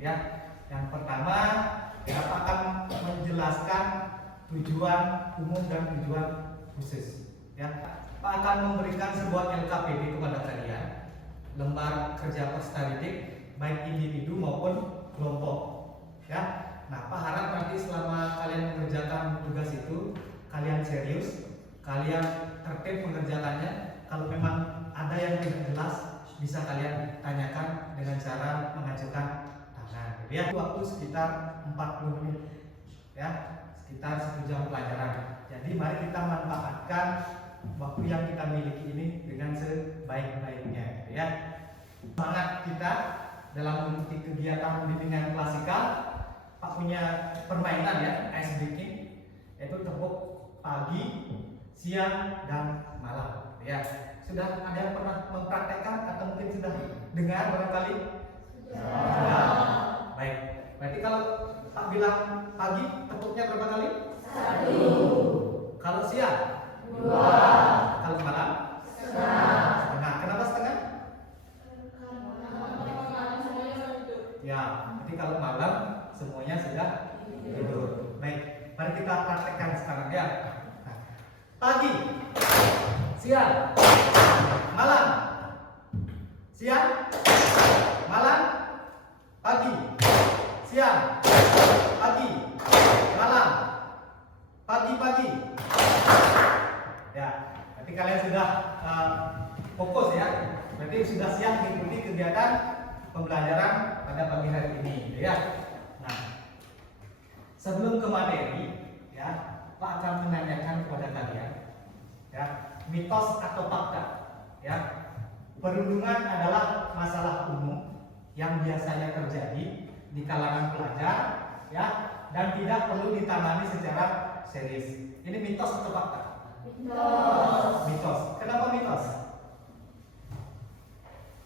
Ya, yang pertama kita akan menjelaskan tujuan umum dan tujuan khusus. Ya, Pak akan memberikan sebuah LKPD kepada kalian, lembar kerja peserta didik, baik individu maupun kelompok. Ya, nah Pak harap nanti selama kalian mengerjakan tugas itu, kalian serius, kalian tertib mengerjakannya. Kalau memang ada yang tidak jelas, bisa kalian tanyakan dengan cara mengajukan tangan. Ya, waktu sekitar 40 menit, ya, sekitar 1 jam pelajaran. Jadi mari kita manfaatkan waktu yang kita miliki ini dengan sebaik-baiknya, ya. Semangat kita dalam mengikuti kegiatan bimbingan klasikal. Pak punya permainan ya, ice breaking, yaitu tepuk pagi, siang, dan malam. Ya, sudah ada yang pernah mempraktekkan atau mungkin sudah dengar barangkali? Sudah. Baik. Berarti kalau Pak bilang pagi, tepuknya berapa kali? 1. Kalau siang? 2. Kalau malam? Setengah. Kenapa setengah? Ya, jadi kalau malam semuanya sudah tidur. Baik, mari kita praktekkan sekarang ya. Nah, pagi, siang, malam, siang, malam, pagi, siang, pagi, malam, pagi-pagi. Ya, berarti kalian sudah fokus ya. Berarti sudah siap mengikuti kegiatan pembelajaran pada pagi hari ini, ya. Nah, sebelum ke materi, ya, Pak akan menanyakan kepada kalian, ya, mitos atau fakta, ya. Perundungan adalah masalah umum yang biasanya terjadi di kalangan pelajar, ya, dan tidak perlu ditangani secara serius. Ini mitos atau fakta? Mitos. Kenapa mitos?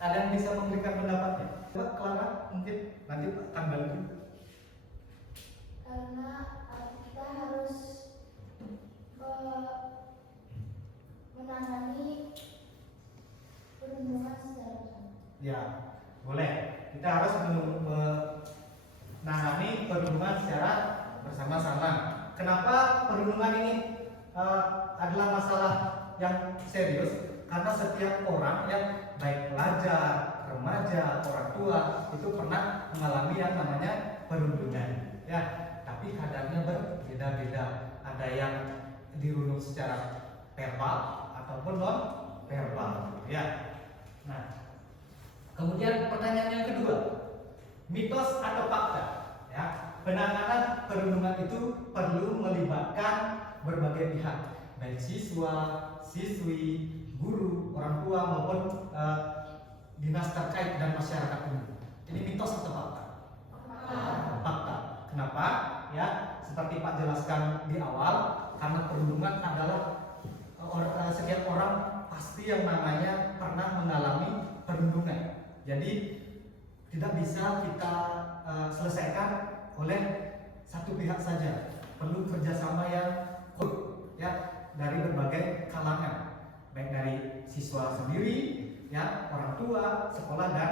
Ada yang bisa memberikan pendapatnya? Coba Clara, mungkin nanti akan bantu. Karena kita harus menangani perundungan secara bersama. Ya, boleh. Kita harus menangani perundungan secara bersama-sama. Kenapa perundungan ini adalah masalah yang serius? Karena setiap orang yang baik pelajar, remaja, orang tua itu pernah mengalami yang namanya perundungan, ya. Tapi kadarnya berbeda-beda. Ada yang dirundung secara verbal ataupun non verbal, ya. Nah, kemudian pertanyaan yang kedua, mitos atau fakta, ya. Penanganan perundungan itu perlu melibatkan berbagai pihak, baik siswa, siswi, guru, orang tua maupun dinas terkait dan masyarakat umum. Ini mitos atau fakta? Fakta. Kenapa? Ya, seperti Pak jelaskan di awal, karena perundungan adalah setiap orang pasti yang namanya pernah mengalami perundungan. Jadi tidak bisa kita selesaikan oleh satu pihak saja. Perlu kerjasama yang ya dari berbagai kalangan, baik dari siswa sendiri, ya, orang tua, sekolah, dan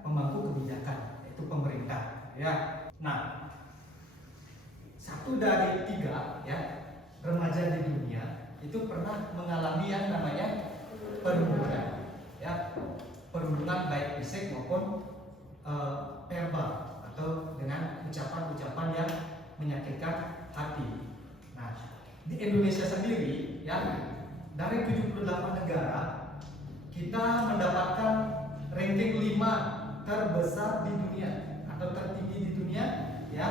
pemangku kebijakan, yaitu pemerintah, ya. Nah, 1 dari 3 ya remaja di dunia itu pernah mengalami yang namanya perundungan, ya, perundungan baik fisik maupun verbal atau dengan ucapan-ucapan yang menyakitkan hati. Nah, di Indonesia sendiri, ya, dari 78 negara kita mendapatkan ranking 5 terbesar di dunia atau tertinggi di dunia, ya,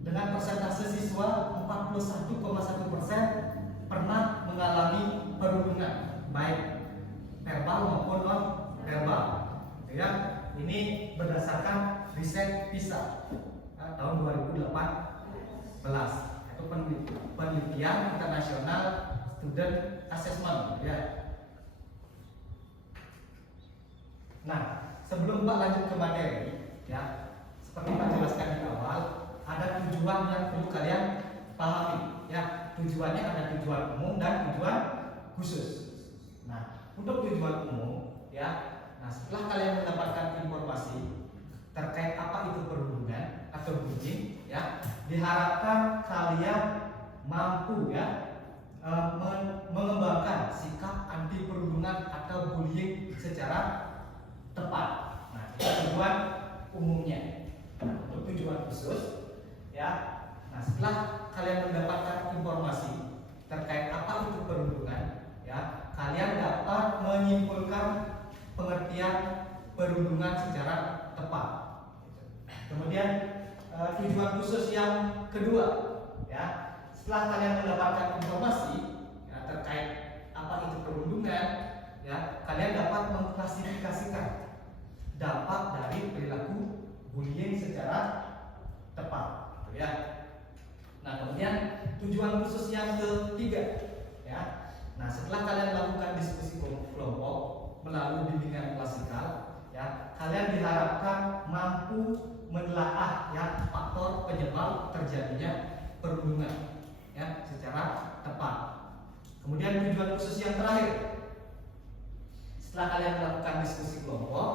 dengan persentase siswa 41,1% pernah mengalami perundungan baik verbal maupun non verbal, ya. Ini berdasarkan riset PISA tahun 2018, yaitu penelitian internasional student assessment, ya. Nah, sebelum Pak lanjut ke materi, ya, seperti Pak jelaskan di awal, ada tujuan yang perlu kalian pahami, ya. Tujuannya ada tujuan umum dan tujuan khusus. Nah, untuk tujuan umum, ya, Nah, setelah kalian mendapatkan informasi terkait apa itu perundungan atau bullying, ya, diharapkan kalian mampu ya mengembangkan sikap anti perundungan atau bullying secara tepat. Nah, itu tujuan umumnya. Untuk tujuan khusus, ya. Nah, setelah kalian mendapatkan informasi terkait apa itu perundungan, ya, kalian dapat menyimpulkan pengertian perundungan secara tepat. Kemudian tujuan khusus yang kedua, ya, setelah kalian mendapatkan informasi ya, terkait apa itu perundungan, ya, kalian dapat mengklasifikasikan dampak dari perilaku bullying secara tepat, ya. Nah, kemudian tujuan khusus yang ketiga, ya. Nah, setelah kalian lakukan diskusi kelompok melalui bimbingan klasikal, ya, kalian diharapkan mampu menelaah ya faktor penyebab terjadinya perundungan, ya, secara tepat. Kemudian tujuan khusus yang terakhir, setelah kalian melakukan diskusi kelompok,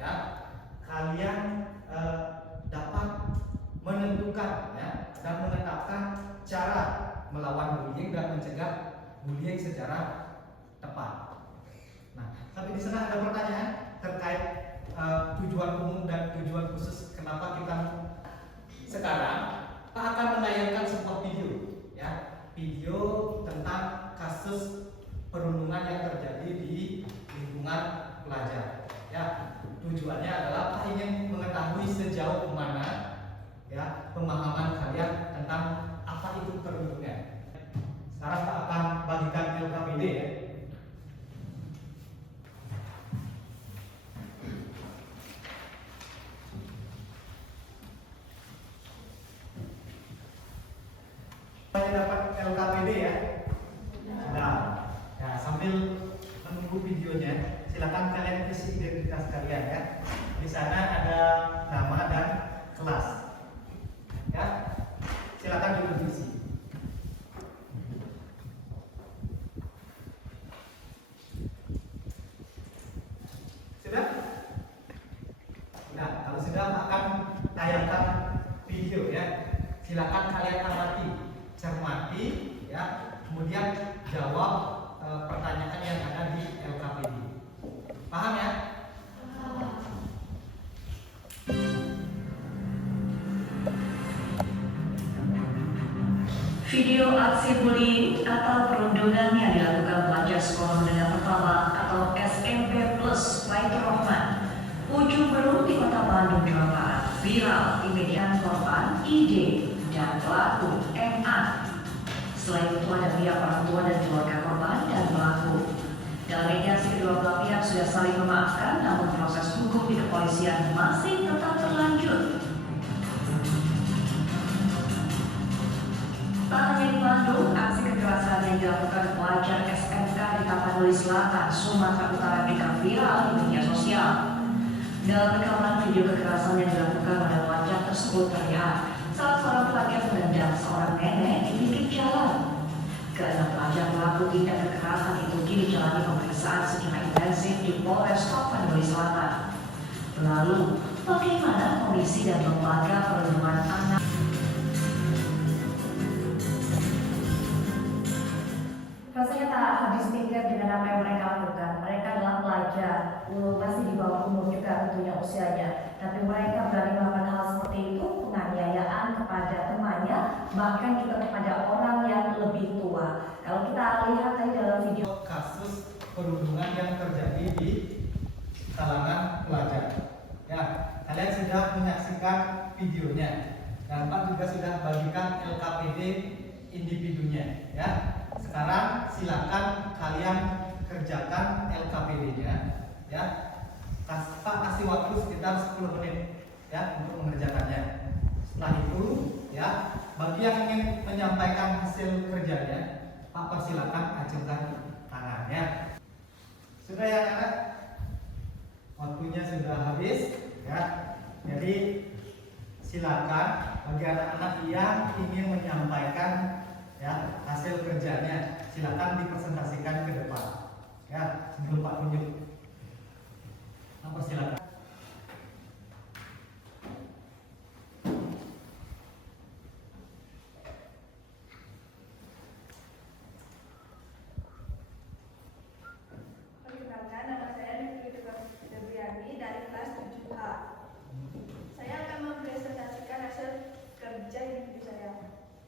ya, kalian dapat menentukan ya dan menetapkan cara melawan bullying dan mencegah bullying secara tepat. Nah, tapi di sana ada pertanyaan terkait tujuan umum dan tujuan khusus kenapa kita. Sekarang Pak akan menayangkan sebuah video, ya, video tentang kasus perundungan yang terjadi di lingkungan pelajar. Ya, tujuannya adalah Pak ingin mengetahui sejauh mana ya pemahaman kalian tentang apa itu perundungan. Sekarang Pak akan bagikan LKPD ya. Saya dapat LKPD ya. Nah, ya, sambil menunggu videonya, silakan kalian isi identitas kalian ya. Di sana ada nama dan kelas. Ya, silakan diisi. Sudah? Nah, kalau sudah akan tayangkan video ya. Silakan kalian amati, cermati ya, kemudian jawab pertanyaan yang ada di LKPD. Paham ya? Video aksi bullying atau perundungan yang dilakukan pelajar sekolah menengah pertama atau SMP Plus Baitur Rahman Ujung Berung di Kota Bandung, Jawa Barat viral di media. Korban ID dan pelaku MA. Selain itu ada pihak orang tua dan keluarga korban dan pelaku. Dalam mediasi kedua belah pihak sudah saling memaafkan, namun proses hukum di kepolisian masih tetap berlanjut. Tak hanya di Bandung, aksi kekerasan yang dilakukan pelajar SMK di Tapanuli Selatan, Sumatera Utara viral di media sosial. Dalam rekaman video kekerasan yang dilakukan pada pelajar tersebut terlihat salah seorang pelajar menendang seorang nenek di pinggir jalan. Keenam pelajar pelaku tindak kekerasan itu kini jalani pemeriksaan secara intensif di Polres Tapanuli Selatan. Lalu, bagaimana kondisi dan lembaga perlindungan anak? Rasanya tak habis pikir dengan apa yang mereka lakukan. Mereka adalah pelajar, masih di bawah umur juga tentunya usianya. Tapi mereka berani melakukan hal seperti itu, penganiayaan kepada temannya, bahkan juga kepada orang yang lebih tua. Kalau kita lihat tadi dalam video kasus perundungan yang terjadi di kalangan pelajar. Ya, kalian sudah menyaksikan videonya dan Pak juga sudah bagikan LKPD individunya. Ya. Sekarang silakan kalian kerjakan LKPD-nya, ya. Pak kasih waktu sekitar 10 menit, ya, untuk mengerjakannya. Setelah itu, ya, bagi yang ingin menyampaikan hasil kerjanya, Pak persilakan acungkan tangannya. Sudah ya, anak? Waktunya sudah habis, ya. Jadi silakan bagi anak-anak yang ingin menyampaikan ya hasil kerjanya, silakan dipresentasikan ke depan ya sebelum Pak tunjuk. Silakan. Perkenalkan, nama saya Nurul Debriani dari kelas 7H. Saya akan mempresentasikan hasil kerja individu saya.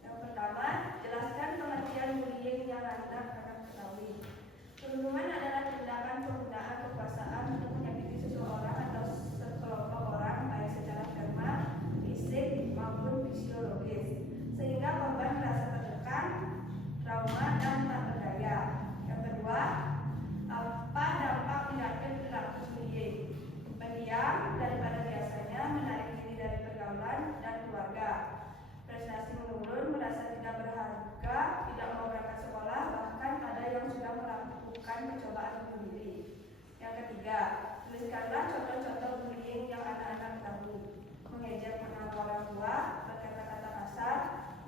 Yang pertama, jelaskan pengertian bullying yang anak-anak ketahui. Perundungan adalah tindakan penggunaan kekuasaan untuk menyakiti seseorang atau sekelompok orang baik secara verbal, fisik maupun fisiologis, sehingga korban merasa tertekan, trauma dan tak berdaya. Yang kedua, apa dampak negatif perilaku bullying? Pendiam daripada biasanya, menarik diri dari pergaulan dan keluarga. Prestasi menurun, merasa tidak berharga, tidak mau berangkat sekolah, bahkan ada yang sudah melakukan percobaan bunuh diri. Yang ketiga, tuliskanlah contoh-contoh bullying yang anak-anak ketahui. Mengejek menama orang tua, berkata-kata kasar,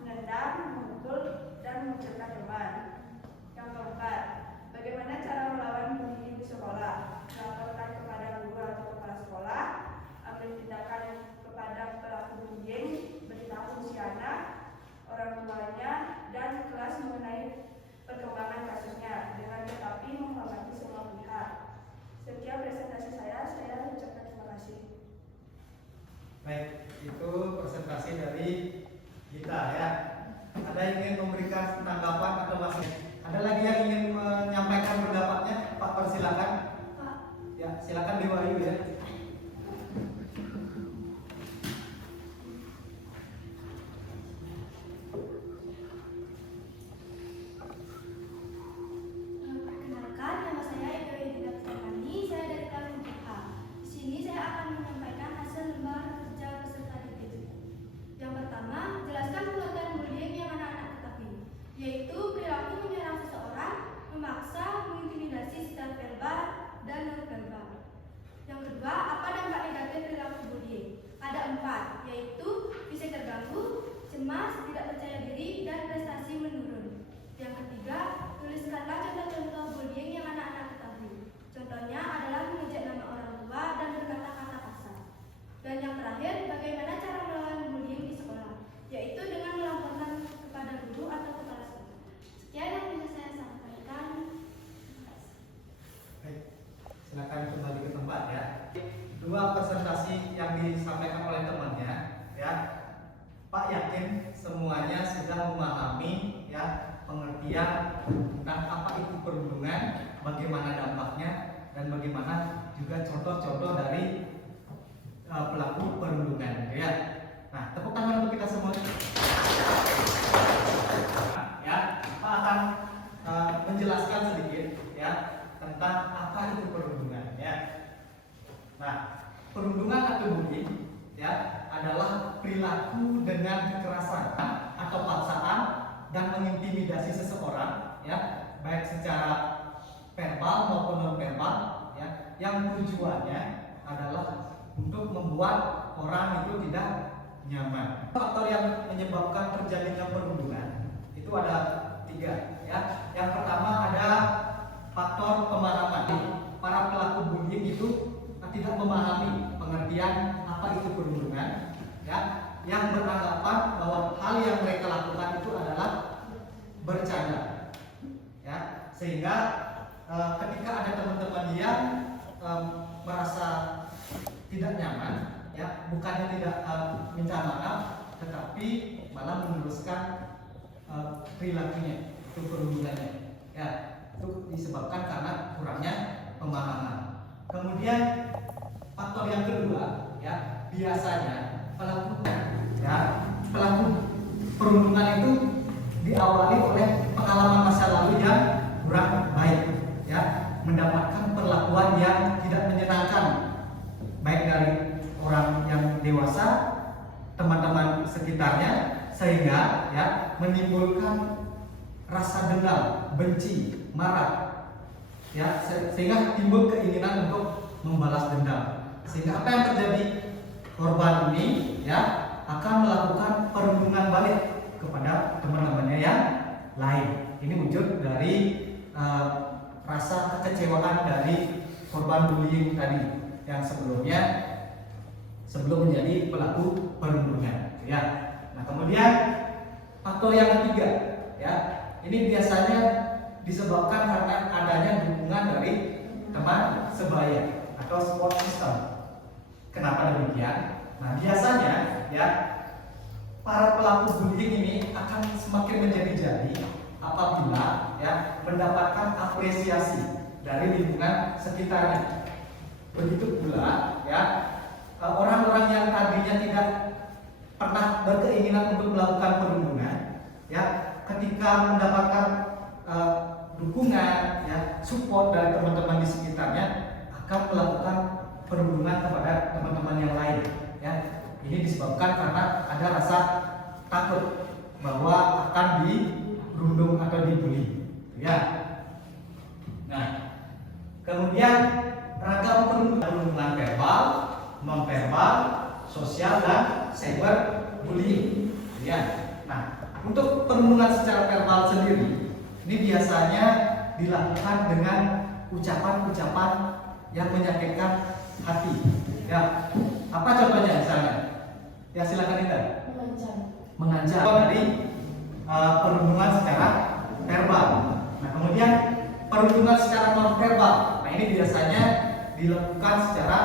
menendang, memukul, dan mengucilkan teman. Yang keempat, bagaimana cara melawan bullying di sekolah? Melaporkan kepada guru atau kepala sekolah, ambil tindakan kepada pelaku bullying, beritahu si anak, orang tuanya, dan kelas mengenai perkembangan kasusnya, dengan tetapi menghormati semua pihak. Sekian presentasi saya ucapkan terima kasih. Baik, itu presentasi dari kita ya. Ada yang ingin memberikan tanggapan atau masih? Ada lagi yang ingin menyampaikan pendapatnya? Pak, persilakan. Pak. Ya, silakan Dewa Ayu ya. Perkenalkan, nama saya Eka Yudhika Putrapani, saya dari kelas 4A. Di sini saya akan menyampaikan hasil lembar kerja peserta didik. Yang pertama, jelaskan pengertian bullying yang anak-anak ketahui, yaitu perilaku menyerang seseorang, memaksa, mengintimidasi secara verbal dan non-verbal. Yang kedua, apa dampak negatif perilaku bullying? Ada 4, yaitu fisik terganggu, cemas, tidak percaya diri, dan prestasi menurun. Yang ketiga, tuliskanlah contoh-contoh bullying yang anak-anak ketahui. Contohnya adalah mengejek nama orang tua dan berkata-kata kasar. Dan yang terakhir, bagaimana cara melawan bullying di sekolah, yaitu dengan melaporkan kepada guru atau kepala sekolah. Sekian yang bisa saya sampaikan. Baik, silakan kembali ke tempat ya. Dua presentasi yang disampaikan oleh temannya ya. Pak yakin semuanya sudah memahami ya pengertian tentang apa itu perundungan, bagaimana dampaknya, dan bagaimana juga contoh-contoh dari pelaku perundungan ya. Nah, tepuk tangan untuk kita semua. Ya, Pak akan menjelaskan sedikit ya tentang apa itu perundungan ya. Nah, perundungan atau bullying ya adalah perilaku dengan kekerasan atau paksaan dan mengintimidasi seseorang ya, baik secara verbal maupun non verbal ya, yang tujuannya adalah untuk membuat orang itu tidak nyaman. Faktor yang menyebabkan terjadinya perundungan itu ada 3 ya. Yang pertama ada faktor pemahaman. Para pelaku bullying itu tidak memahami pengertian apa itu perundungan ya, yang beranggapan bahwa hal yang mereka lakukan itu adalah bercanda ya, sehingga ketika ada teman-teman yang merasa tidak nyaman ya, bukannya tidak minta maaf, tetapi malah meneruskan perilakunya, itu perundungannya ya. Itu disebabkan karena kurangnya pemahaman. Kemudian faktor yang kedua ya, biasanya pelaku perundungan itu diawali oleh pengalaman masa lalu yang kurang baik ya, mendapatkan perlakuan yang tidak menyenangkan baik dari orang yang dewasa, teman-teman sekitarnya, sehingga ya menimbulkan rasa dendam, benci, marah ya, sehingga timbul keinginan untuk membalas dendam. Sehingga apa yang terjadi? Korban ini ya akan melakukan perundungan balik kepada teman-temannya yang lain. Ini wujud dari rasa kekecewaan dari korban bullying tadi yang sebelum menjadi pelaku perundungan, ya. Nah, kemudian faktor yang ketiga, ya, ini biasanya disebabkan karena adanya dukungan dari teman sebaya atau support system. Kenapa demikian? Nah, biasanya, ya, para pelaku bullying ini akan semakin menjadi-jadi apabila, ya, mendapatkan apresiasi dari lingkungan sekitarnya. Begitu pula, ya, orang-orang yang tadinya tidak pernah berkeinginan untuk melakukan perundungan, ya, ketika mendapatkan dukungan, ya, support dari teman-teman di sekitarnya, akan melakukan perundungan kepada teman-teman yang lain, ya. Ini disebabkan karena ada rasa takut bahwa akan dirundung atau dibully, ya. Nah, kemudian ragam perundungan verbal, non verbal, sosial, dan cyberbullying, ya. Nah, untuk perundungan secara verbal sendiri ini biasanya dilakukan dengan ucapan-ucapan yang menyakitkan hati, ya. Apa contohnya misalnya? Ya, silakan Indah. Mengancam dari perundungan secara verbal. Nah, kemudian perundungan secara non verbal. Nah, ini biasanya dilakukan secara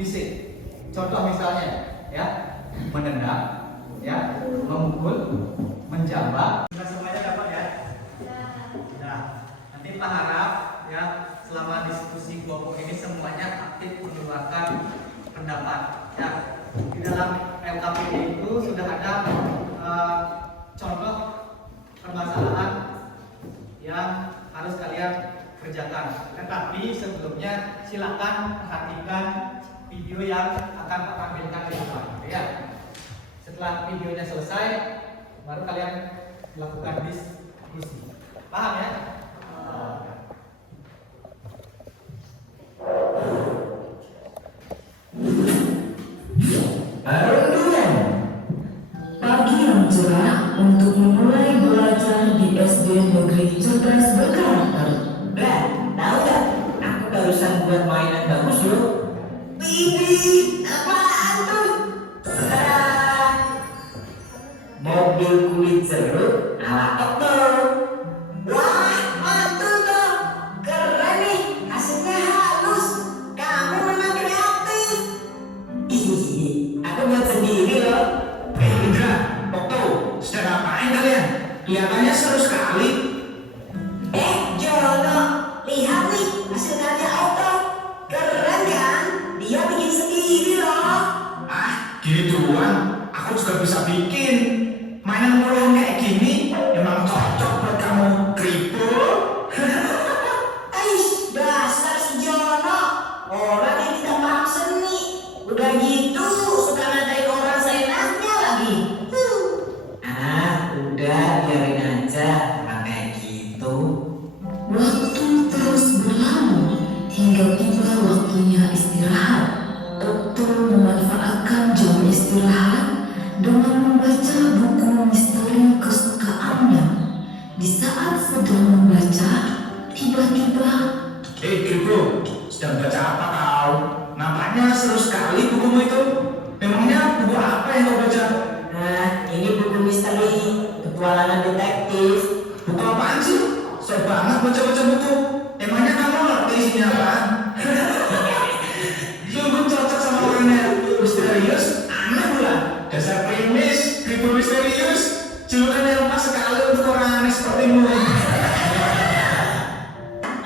fisik. Contoh misalnya, ya, menendang, ya, memukul, menjambak. Sudah semuanya dapat, ya? Nah, nanti Pak harap, ya, selama diskusi kelompok ini semuanya aktif mengeluarkan pendapat, ya. Di dalam LKPD itu sudah ada contoh permasalahan yang harus kalian kerjakan. Tetapi sebelumnya silakan perhatikan video yang akan Pak tampilkan di depan, ya. Setelah videonya selesai, baru kalian melakukan diskusi. Paham, ya? Perundungan. Pagi yang cerah untuk memulai belajar di SD Negeri Cerdas Berkarakter. Tahu gak? Aku barusan buat mainan bagus loh. Widih, apaan tuh? Mobil kulit jeruk ala Okto. Wah, mantul dong. Keren nih, hasilnya halus. Kamu memang kreatif. Ih, aku buat sendiri loh. Indra, Okto, sedang ngapain kalian? Kelihatannya seru sekali. Jono, lihat nih hasil karya Okto. Keren kan? Dia bikin sendiri loh. Gini doang, aku juga bisa bikin. Mainan murahan kayak gini emang cocok buat kamu, Kripo. Aish, dasar si Jono. Orang yang tidak paham seni. Udah gitu, suka ngatain orang seenaknya lagi. Udah biarin aja. Orang kayak gitu. Waktu terus berlalu hingga tiba waktunya istirahat. Okto memanfaatkan jam istirahat dengan membaca buku misteri kesukaannya. Di saat sedang membaca, tiba-tiba Kripo, sedang baca apa kau? Nampaknya seru sekali bukumu itu. Memangnya buku apa yang kau baca? Ini buku misteri, petualangan detektif. Buku apaan sih? Seru banget baca-baca buku. Emangnya kamu ngerti isinya apaan? Sungguh cocok sama orangnya. Misterius, aneh pula. Dasar primis, Kripo misterius. Julukan yang pas sekali untuk orang aneh sepertimu.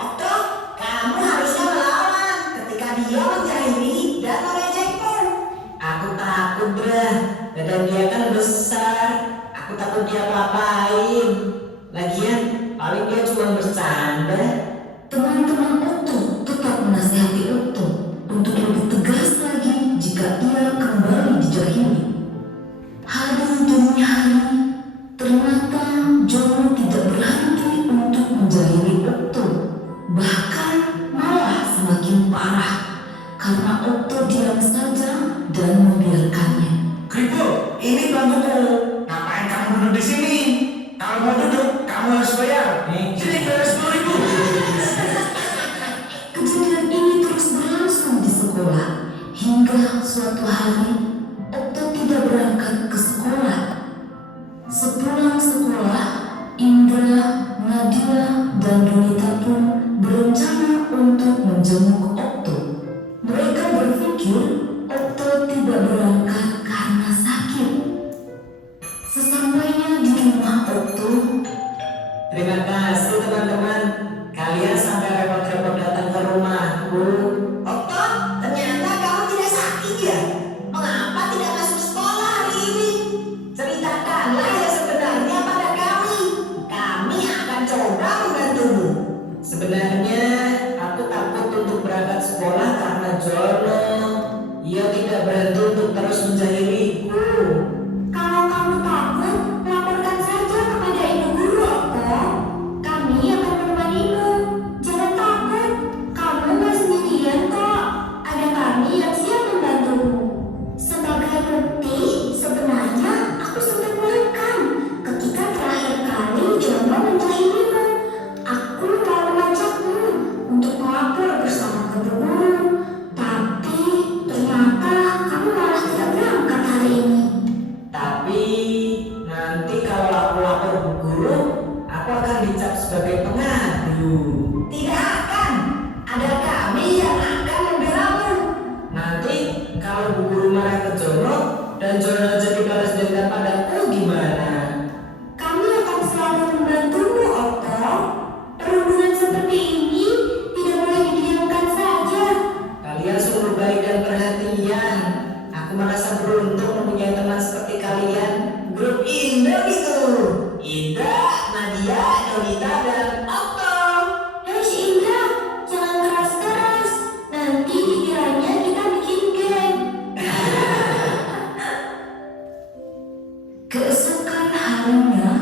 Okto, kamu harusnya melawan ketika dia menjahili dan mengejekmu. Aku takut, badan dia kan besar. Aku takut dia apa-apain. Lagian, paling dia cuma bercanda. teman-teman Okto tetap menasihati Okto untuk lebih tegas lagi jika ia kembali dijahili. Hari demi hari, ternyata Jono tidak berhenti untuk menjahili Okto. Bahkan malah semakin parah karena Okto diam saja dan membiarkannya. Kripo, ini bangkuku. Ngapain kamu duduk di sini? Kalau mau duduk, kamu harus bayar. Sini bayar 10.000. Kejadian ini terus berlangsung di sekolah. sekolah hingga suatu hari Okto tidak berangkat ke sekolah. Sepulang sekolah, Indra, Nadia, dan Donita pun berencana untuk menjenguk Okto. Mereka berpikir Okto tidak berangkat karena sakit. Sesampainya di rumah Okto, Terima kasih teman-teman, kalian sampai repot-repot datang ke rumahku. Okto, ternyata kamu tidak sakit ya? Mengapa tidak masuk sekolah hari ini? Ceritakanlah yang sebenarnya pada kami. Kami akan coba membantumu. Sebenarnya aku takut untuk berangkat sekolah karena Jono. Ia tidak berhenti untuk terus menjahiliku. Kalau kamu takut, laporkan saja kepada ibu guru, Okto. Kami akan menemanimu. Jangan takut, kamu gak sendirian kok. Ada kami yang siap membantumu. Sebagai bukti, sebenarnya aku sempat merekam ketika terakhir kali Jono menjahilimu. Aku mau mengajakmu untuk melapor bersama ke guru, tapi ternyata kamu malah tidak berangkat hari ini. Tapi nanti kalau aku lapor bu guru, aku akan dicap sebagai pengadu. Tidak akan. Ada kami yang akan membelamu. Nanti kalau bu guru marah ke Jono dan Jono jadi balas dendam padaku gimana? Kami akan selalu membantumu, Okto. Perhubungan seperti ini tidak boleh didiamkan saja. Kalian sungguh baik dan perhatian. Aku merasa beruntung mempunyai teman seperti kalian. Grup Indra itu. Indra, Nadia, Donita, dan Okto. Hei si Indra, jangan keras-keras. Nanti dikiranya kita bikin geng. keesokan harinya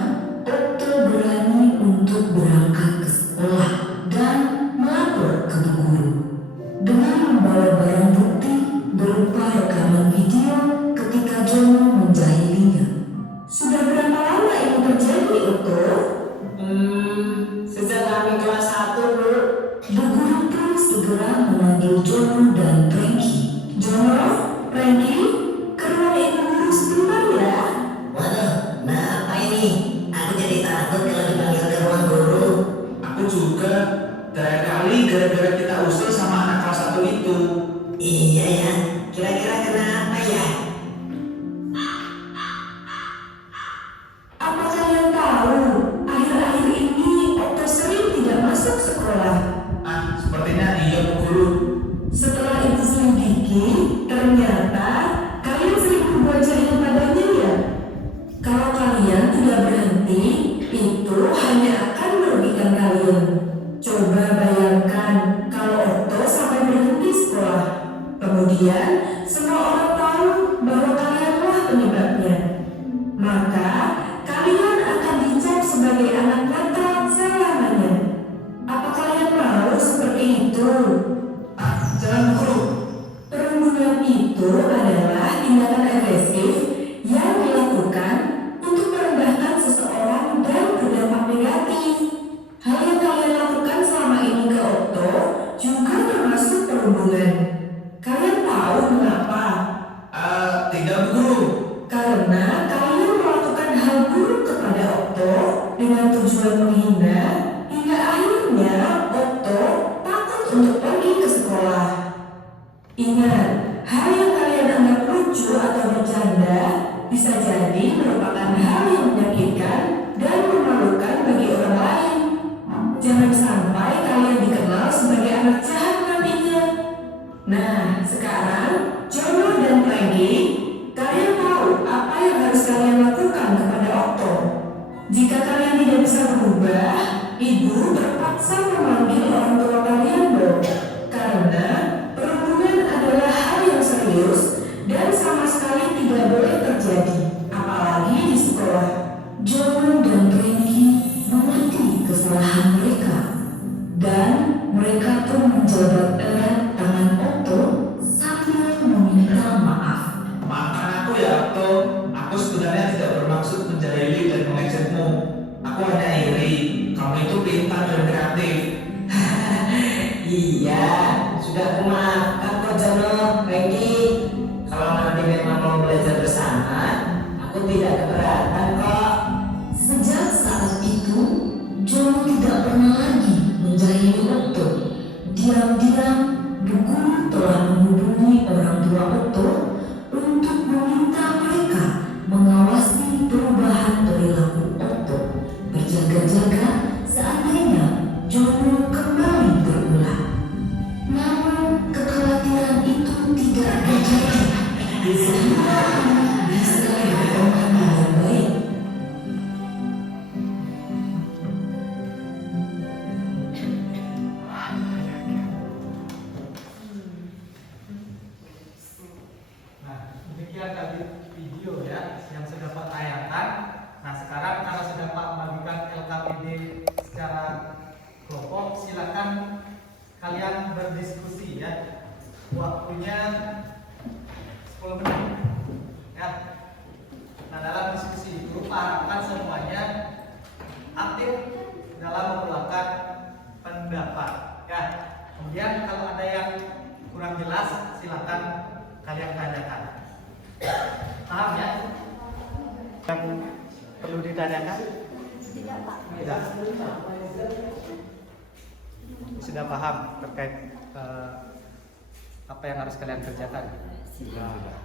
Okto berani untuk berangkat ke sekolah dan melapor ke bu guru dengan membawa barang bukti berupa rekaman video ketika Jono menjahilinya. Sudah berapa lama ini terjadi, Okto? Sejak kami kelas 1, Bu. Bu guru pun segera memanggil Jono dan Frankie. Jono, Frankie, ke ruang ibu guru sebentar ya. Waduh, nah apa ini? Aku jadi takut kalau dipanggil ke ruang guru. Aku juga. Terakhir kali gara-gara kita usil sama anak kelas 1 itu. Iya ya, kira-kira kenapa ya? Apa kalian tahu, akhir-akhir ini Okto sering tidak masuk sekolah. Ah, sepertinya iya bu guru. Setelah ibu selidiki, ternyata kalian sering berbuat jahil padanya ya. Kalau kalian tidak berhenti, itu hanya akan merugikan kalian. Coba bayangkan kalau Okto sampai berhenti sekolah. Kemudian semua orang tahu bahwa kalianlah penyebabnya. Maka kalian akan dicap sebagai anak nakal selamanya. Apa kalian mau seperti itu? Ah, jangan bu guru. Perundungan itu adalah tindakan agresif yang dilakukan untuk merendahkan seseorang dan berdampak negatif. Hal yang kalian lakukan selama ini ke Okto juga termasuk perundungan. Kalian tahu mengapa? Tidak bu guru. Karena kalian melakukan hal buruk kepada Okto dengan tujuan menghina, hingga akhirnya Okto takut untuk pergi ke sekolah. Ingat, hal yang kalian anggap lucu atau bercanda bisa jadi merupakan hal yang menyakitkan dan memalukan bagi orang lain. Jangan sampai kalian dikenal sebagai anak jahat nantinya. Nah, sekarang Jono dan Frankie, kalian tahu apa yang harus kalian lakukan kepada Okto. Jika kalian tidak bisa berubah, ibu terpaksa memanggil orang tua kalian loh. Karena perhubungan adalah hal yang serius dan sama sekali tidak boleh terjadi, apalagi di sekolah. Jono dan Frankie mengerti kesalahan mereka, dan mereka pun menjabat erat tangan Okto sambil meminta maaf. Maafkan aku ya Okto. Aku sebenarnya tidak bermaksud menjahili dan mengejekmu. Aku hanya iri. Kamu itu pintar dan kreatif. sudah aku maafkan kok Jono, Regi. Kalau nanti memang mau belajar bersama, aku tidak keberatan kok. Sejak saat itu, Jono tidak pernah lagi menjahili Otto. Diam-diam, Bu Guru telah menghubungi orang tua Otto untuk meminta mereka mengawasi perubahan perilaku Otto, berjaga-jaga seandainya Jono kembali berulang. Namun kekhawatiran itu tidak terjadi. Semua anak bisa berkembang dengan baik. Nah, demikian tadi video ya yang sudah Pak tayangkan. Nah, sekarang karena sudah Pak bagikan LKPD secara kelompok, silakan kalian berdiskusi ya. Waktunya 10 menit ya. Nah, dalam diskusi itu Pak harapkan semuanya aktif dalam mengeluarkan pendapat ya. Kemudian kalau ada yang kurang jelas silakan kalian tanyakan. Paham ya? Yang perlu ditanyakan? Tidak, Pak. Tidak. Sudah paham terkait apa yang harus kalian kerjakan? Sudah.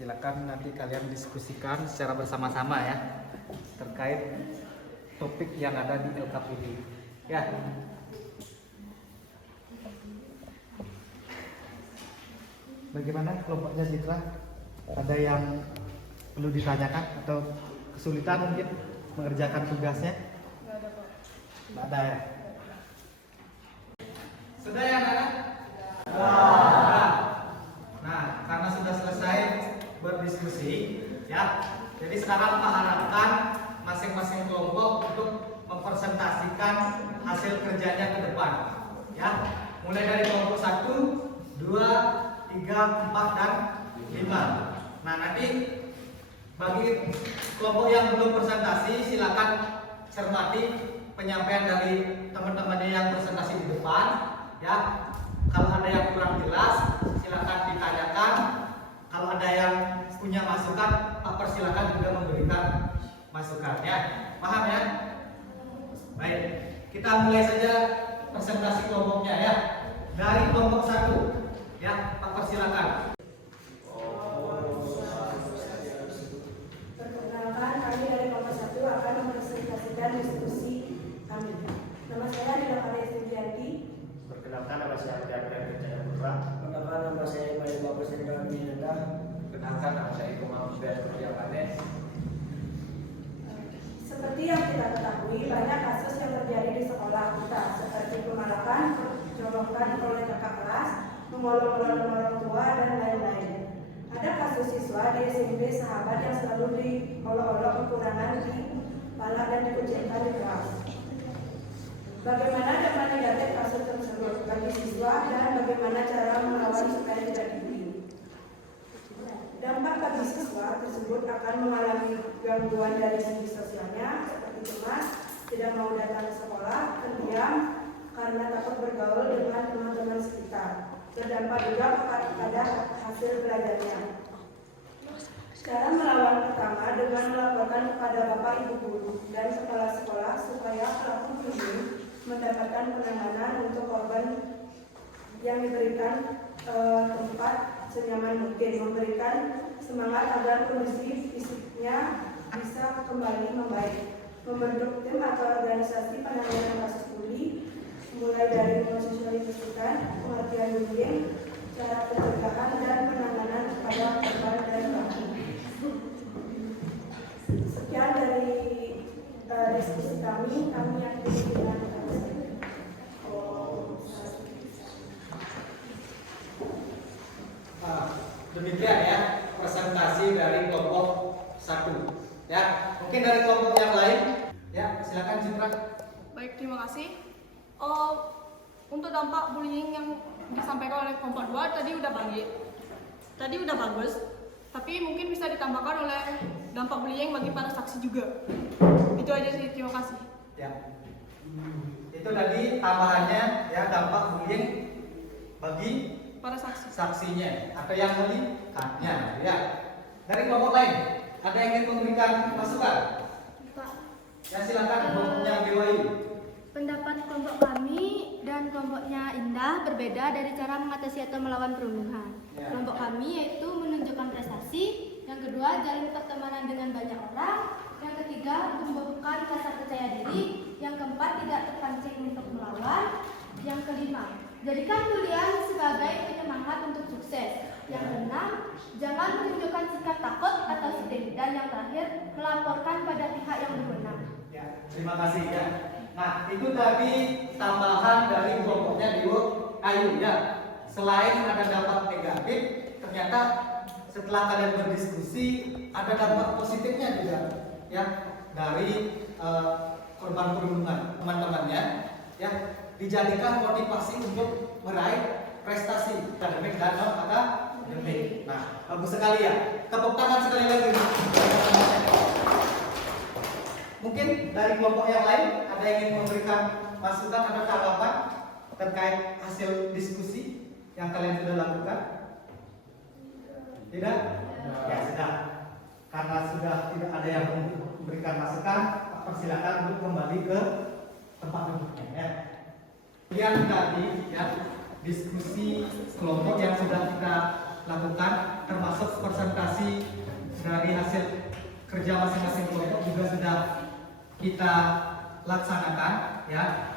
Silakan nanti kalian diskusikan secara bersama-sama ya terkait topik yang ada di LKPD. Ya. Bagaimana kelompoknya Citra? Ada yang perlu ditanyakan atau kesulitan mungkin mengerjakan tugasnya? Nggak ada, Pak. Nggak ada ya? Sudah ya anak-anak? Nah, karena sudah selesai berdiskusi ya, jadi sekarang Pak harapkan masing-masing kelompok untuk mempresentasikan hasil kerjanya ke depan ya, mulai dari kelompok 1, 2, 3, 4, dan 5. Nah, nanti bagi kelompok yang belum presentasi silakan cermati penyampaian dari teman-temannya yang presentasi di depan ya. Kalau ada yang kurang jelas silakan ditanyakan. Kalau ada yang punya masukan, Pak persilakan juga memberikan masukan ya. Paham ya? Baik, kita mulai saja presentasi kelompoknya ya. Dari kelompok 1 ya, Pak persilakan. Perkenalkan, kami dari kelompok 1 akan mempresentasikan diskusi kami. Nama saya Nila Sugianti. Perkenalkan, nama saya Adrian Kerjaya Putra. Perkenalkan, nama saya Ibrahim Bagus Hendra Minanda. Perkenalkan, nama saya Iko Mahmudiyah Kurniawane. Seperti yang kita ketahui, banyak kasus yang terjadi di sekolah kita, seperti pemalakan, perjolokan oleh kakak kelas, mengolok-olok orang tua, dan lain-lain. Ada kasus siswa di SMP Sahabat yang selalu diolok-olok kekurangan di palak dan dikucilkan di kelas. Bagaimana dampak negatif kasus tersebut bagi siswa dan bagaimana cara melawan supaya tidak dibully? Dampak bagi siswa tersebut akan mengalami gangguan dari segi sosialnya seperti cemas, tidak mau datang ke sekolah, terdiam karena takut bergaul dengan teman-teman sekitar. Berdampak juga pada hasil belajarnya. Cara melawan pertama dengan melaporkan kepada Bapak Ibu Guru dan kepala sekolah supaya pelaku bullying mendapatkan penanganan untuk korban yang diberikan tempat senyaman mungkin, memberikan semangat agar kondisi fisiknya bisa kembali membaik, membentuk tim atau organisasi penanganan kasus bully, mulai dari mensosialisasikan pengertian bullying, cara pencegahan dan penanganan kepada korban dan pelaku. Sekian dari diskusi kami akhiri dengan demikian ya presentasi dari kelompok 1 ya. Mungkin dari kelompok yang lain ya, silakan Citra. Baik, terima kasih. Untuk dampak bullying yang disampaikan oleh kelompok 2 tadi udah bagus, tapi mungkin bisa ditambahkan oleh dampak bullying bagi para saksi juga. Itu aja sih, terima kasih. Ya. Itu tadi tambahannya ya, dampak bullying bagi Para saksi. saksinya atau yang melihatnya ya. Dari kelompok lain ada yang ingin memberikan masukan? Pak, Ya silakan kelompoknya BWI. pendapat kelompok kami dan kelompoknya Indah berbeda dari cara mengatasi atau melawan perundungan. Ya. Kelompok kami yaitu menunjukkan prestasi, yang kedua jalin pertemanan dengan banyak orang, yang ketiga tumbuhkan rasa percaya diri, yang keempat tidak terpancing untuk melawan, yang kelima jadikan kuliah sebagai penyemangat untuk sukses, yang keenam jangan menunjukkan sikap takut atau sedih, dan yang terakhir melaporkan pada pihak yang berwenang. Ya, terima kasih ya. Nah, itu tadi tambahan dari kelompoknya Dio Ayu ya. Selain ada dampak negatif, ternyata setelah kalian berdiskusi ada dampak positifnya juga ya dari korban perundungan teman-temannya ya, dijadikan motivasi untuk meraih prestasi akademik dan non akademik. Nah, bagus sekali ya. Tepuk tangan sekali lagi. Mungkin dari kelompok yang lain ada yang ingin memberikan masukan atau tanggapan terkait hasil diskusi yang kalian sudah lakukan? Tidak? Ya sudah. Karena sudah tidak ada yang memberikan masukan, persilakan untuk kembali ke tempat duduknya ya. Kemudian tadi ya, diskusi kelompok yang sudah kita lakukan termasuk presentasi dari hasil kerja masing-masing kelompok juga sudah kita laksanakan ya,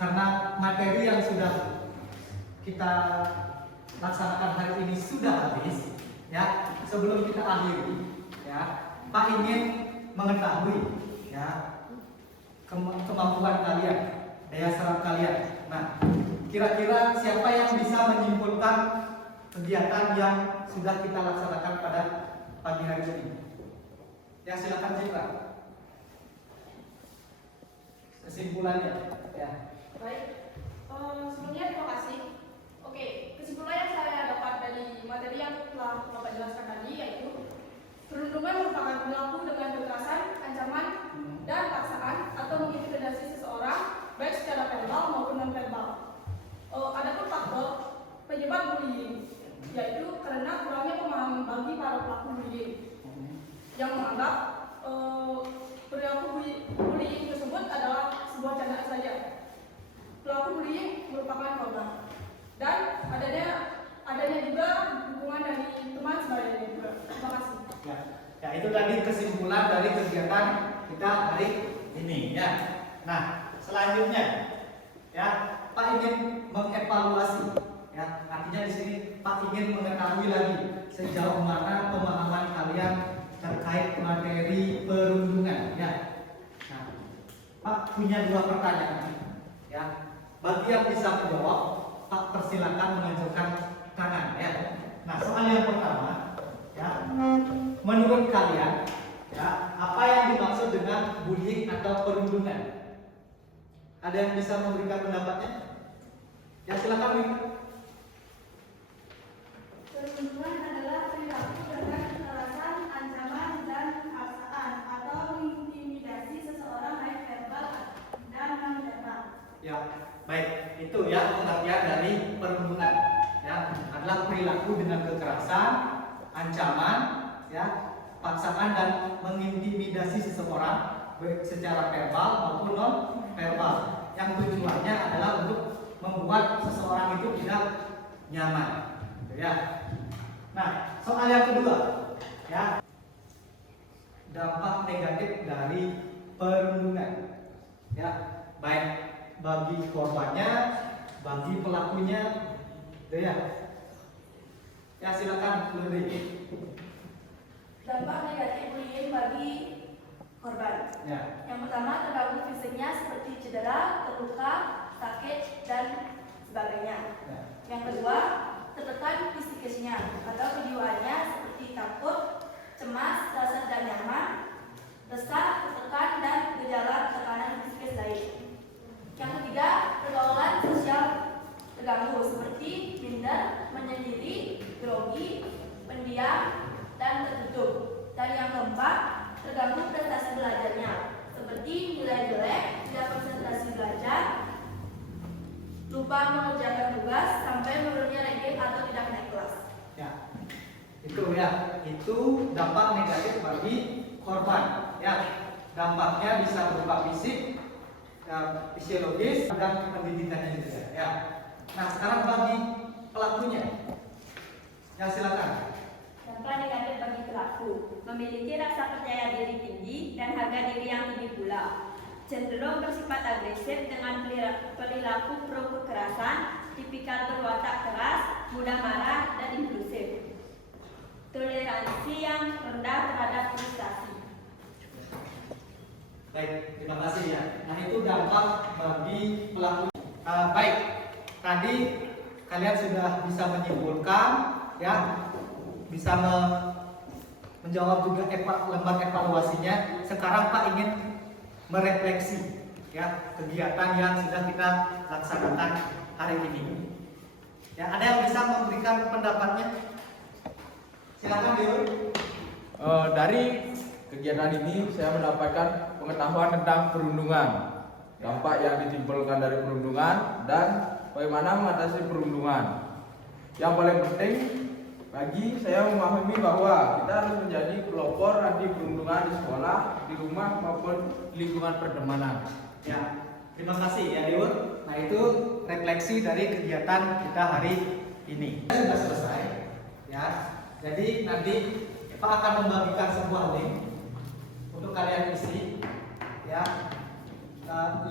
karena materi yang sudah kita laksanakan hari ini sudah habis ya. Sebelum kita akhiri ya, Pak ingin mengetahui ya kemampuan kalian, daya serap kalian. Nah, kira-kira siapa yang bisa menyimpulkan kegiatan yang sudah kita laksanakan pada pagi hari ini? Ya silakan Citra. Kesimpulannya ya. Baik, sebelumnya terima kasih. Oke, kesimpulan yang saya dapat dari materi yang telah Bapak jelaskan tadi yaitu perundungan merupakan perilaku dengan kekerasan, ancaman, dan paksaan atau mengintimidasi seseorang baik secara verbal maupun non verbal. Adapun faktor penyebab bullying yaitu karena kurangnya pemahaman bagi para pelaku bullying yang menganggap perilaku bullying tersebut adalah sebuah candaan saja. Pelaku bullying merupakan korban dan adanya juga dukungan dari teman sebayanya juga. Terima kasih. Ya, itu tadi kesimpulan dari kegiatan kita hari ini ya. Nah, selanjutnya ya, Pak ingin mengevaluasi ya. Artinya di sini Pak ingin mengetahui lagi sejauh mana pemahaman kalian terkait materi perundungan ya. Nah, Pak punya dua pertanyaan ya. Bagi yang bisa menjawab, Pak persilakan mengajukan tangan ya. Nah, soal yang pertama ya, menurut kalian ya, apa yang dimaksud dengan bullying atau perundungan? Ada yang bisa memberikan pendapatnya? Ya silakan Win. Perundungan adalah perilaku dengan kekerasan, ancaman, dan paksaan atau mengintimidasi seseorang baik verbal dan non verbal. Ya, baik. Itu ya pengertian dari perundungan. Ya, adalah perilaku dengan kekerasan, ancaman, ya, paksaan dan mengintimidasi seseorang baik secara verbal maupun non verbal. Yang tujuannya adalah untuk membuat seseorang itu tidak nyaman. Gitu ya. Nah, soal yang kedua, ya, dampak negatif dari perundungan. Ya, baik bagi korbannya, bagi pelakunya, gitu ya. Ya silakan Luri. Dampak negatif bullying bagi korban. Ya. Yang pertama, terganggu fisiknya seperti cedera, terluka, sakit, dan sebagainya. Ya. Yang kedua, tertekan psikisnya atau kejiwaannya seperti takut, cemas, rasa tidak nyaman, resah, tertekan, dan gejala tekanan psikis lain. Yang ketiga, pergaulan sosial terganggu seperti minder, menyendiri, grogi, pendiam, dan tertutup. Dan yang keempat, terganggu prestasi belajarnya seperti nilai jelek, tidak konsentrasi Ya, itu dampak negatif bagi korban. Ya, dampaknya bisa berupa fisik, fisiologis, dan pendidikannya juga. Ya. Nah, sekarang bagi pelakunya, ya silakan. Dampak negatif bagi pelaku, memiliki rasa percaya diri tinggi dan harga diri yang tinggi pula. Cenderung bersifat agresif dengan perilaku pro kekerasan, tipikal berwatak keras, mudah marah, dan impulsif. Toleransi yang rendah terhadap frustasi. Baik, terima kasih ya. Nah, itu dampak bagi pelaku. Baik, tadi kalian sudah bisa menyimpulkan, ya, bisa menjawab juga lembar evaluasinya. Sekarang Pak ingin merefleksi, ya, kegiatan yang sudah kita laksanakan hari ini. Ya, ada yang bisa memberikan pendapatnya? Silakan Dio. Dari kegiatan ini saya mendapatkan pengetahuan tentang perundungan, dampak yang ditimbulkan dari perundungan dan bagaimana mengatasi perundungan. Yang paling penting bagi saya memahami bahwa kita harus menjadi pelopor anti perundungan di sekolah, di rumah maupun lingkungan pertemanan. Ya, terima kasih ya Dio. Nah, itu refleksi dari kegiatan kita hari ini. Sudah selesai, ya. Jadi nanti Pak akan membagikan sebuah link untuk kalian isi, ya.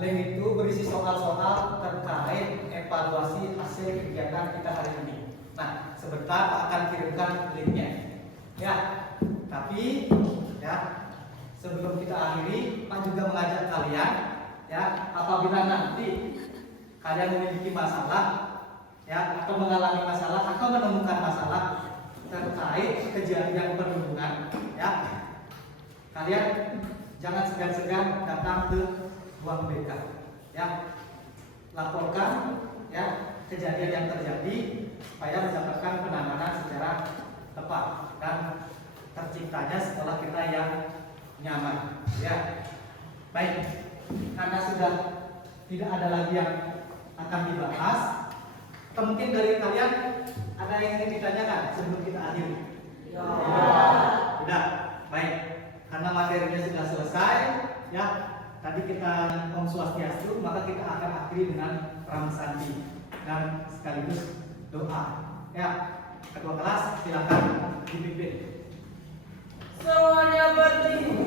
Link itu berisi soal-soal terkait evaluasi hasil kegiatan kita hari ini. Nah, sebentar Pak akan kirimkan linknya, ya. Tapi, ya, sebelum kita akhiri, Pak juga mengajak kalian, ya, apabila nanti kalian memiliki masalah, ya, atau mengalami masalah atau menemukan masalah terkait kejadian perundungan, ya, kalian jangan segan-segan datang ke ruang BK, ya, laporkan, ya, kejadian yang terjadi supaya mendapatkan penanganan secara tepat dan terciptanya sekolah kita yang nyaman, ya. Baik, karena sudah tidak ada lagi yang akan dibahas, atau mungkin dari kalian ada yang ingin ditanyakan sebelum kita akhiri? Ya. Sudah, baik. Karena materinya sudah selesai, ya. Tadi kita Om Swastiastu, maka kita akan akhiri dengan pramasandi dan sekaligus doa. Ya, ketua kelas silakan dipimpin. Semuanya berdiri.